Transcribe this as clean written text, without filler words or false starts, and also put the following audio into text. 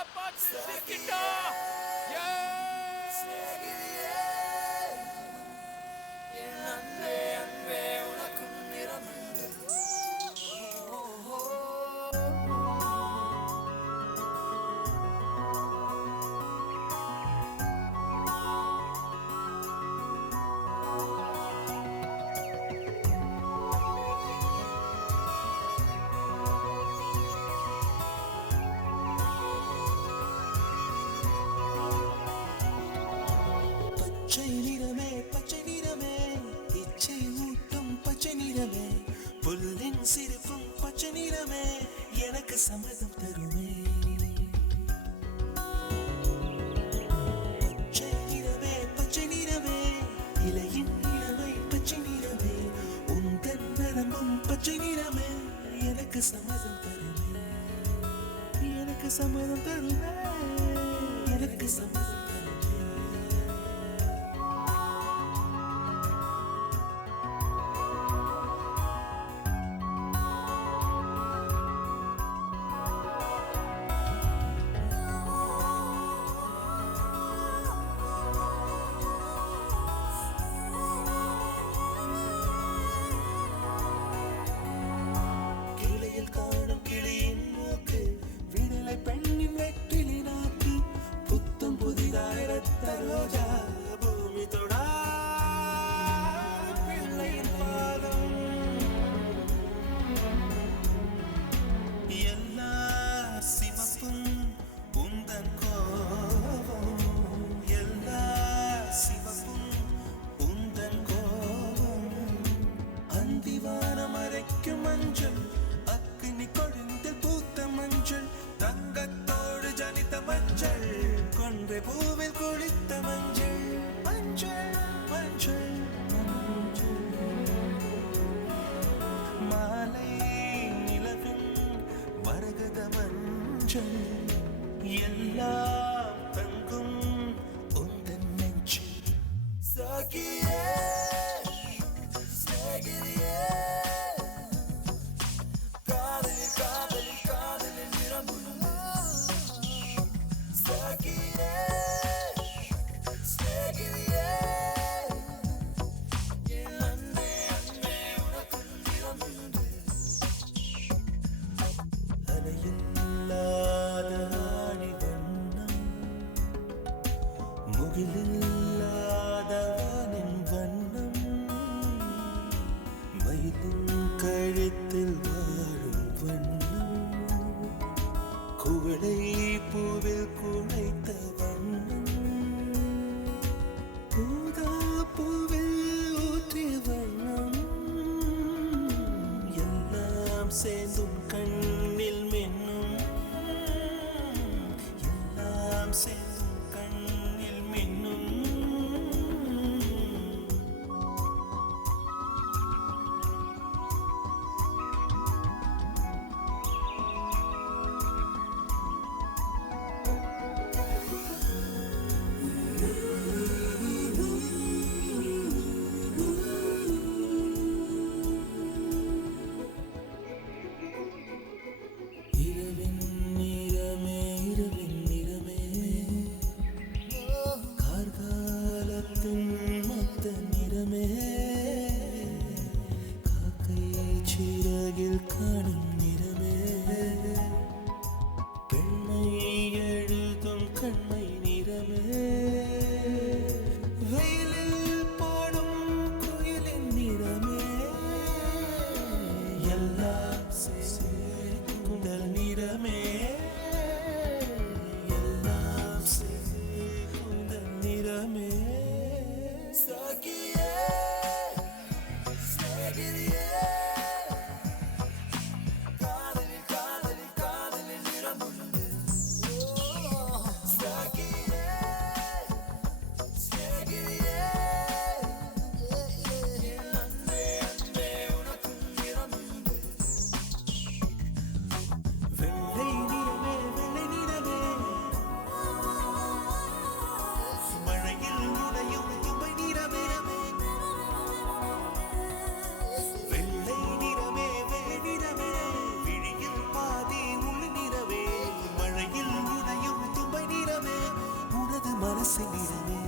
காப்பாத்து சிக்கிட்டா. என் அன்பே அன்பே உனக்கும் நிறமுண்டு. பச்சை நிறமே பச்சை நிறமே இச்சை ஊட்டும் பச்சை நிறமே புல்லின் சிரிப்பும் பச்சை நிறமே எனக்கு சம்மதம் தருமே. பச்சை நிறமே பச்சை நிறமே இலையின் இளமை பச்சை நிறமே உந்தன் நரம்பும் பச்சை நிறமே எனக்கு சம்மதம் தருமே. எனக்கு சம்மதம் தருமே. எனக்கு சம்மதம் தருமே. கிளையில் காணும் கிளியின் மூக்கு விடலை பெண்ணின் வெற்றிலி நாக்கு புத்தம் புதிதாய் ரத்த ரோஜா பூமி தொடா பிள்ளையின் பாதம் எல்லா சிவப்பும் உந்தன் கோபம் எல்லா சிவப்பும் உந்தன் கோபம் அந்திவானம் அரைக்கும் மஞ்சள் அக்கினி கொழுந்தில் பூத்த மஞ்சள் தங்கத்தோடு ஜனித்த மஞ்சள் கொன்றை பூவில் குளித்த மஞ்சள் மஞ்சள் மஞ்சள் மஞ்சள் மாலை நிலவின் மரகத மஞ்சள் எல்லாம் தங்கும் உந்தன் நெஞ்சில். சகியே சிநேகிதியே காதலில் காதலில் காதலில் நிறமுண்டு. சகியே சிநேகிதியே என் அன்பே அன்பே உனக்கும் நிறமுண்டு. அலையில்லாத ஆணி வண்ணம் முகிலில்லாத வானின் வண்ணம் மயிலின் கழுத்தில் வாழும் வண்ணம் குவளை பூவில் குழைத்த வண்ணம் பூதா பூவில் ஊற்றிய வண்ணம் எல்லாம் சேர்ந்தும் கண்ணில் மின்னும் எல்லாம் சேர்ந்தும் கண்ணில் மின்னும். இரவின் நிறமே இரவின் நிறமே கார்காலத்தின் மொத்த நிறமே காக்கை சிறகில் காணும் நிறமே பெண்ணை எழுதும் கண்மை நிறமே வெயிலில் போடும் குயிலின் நிறமே எல்லாம் சேர்க்குதல் நிறமே எல்லாம் சேர்க்குதல் நிறமே. சகியே சிநேகிதியே காதலில் காதலில் மனசினிடமே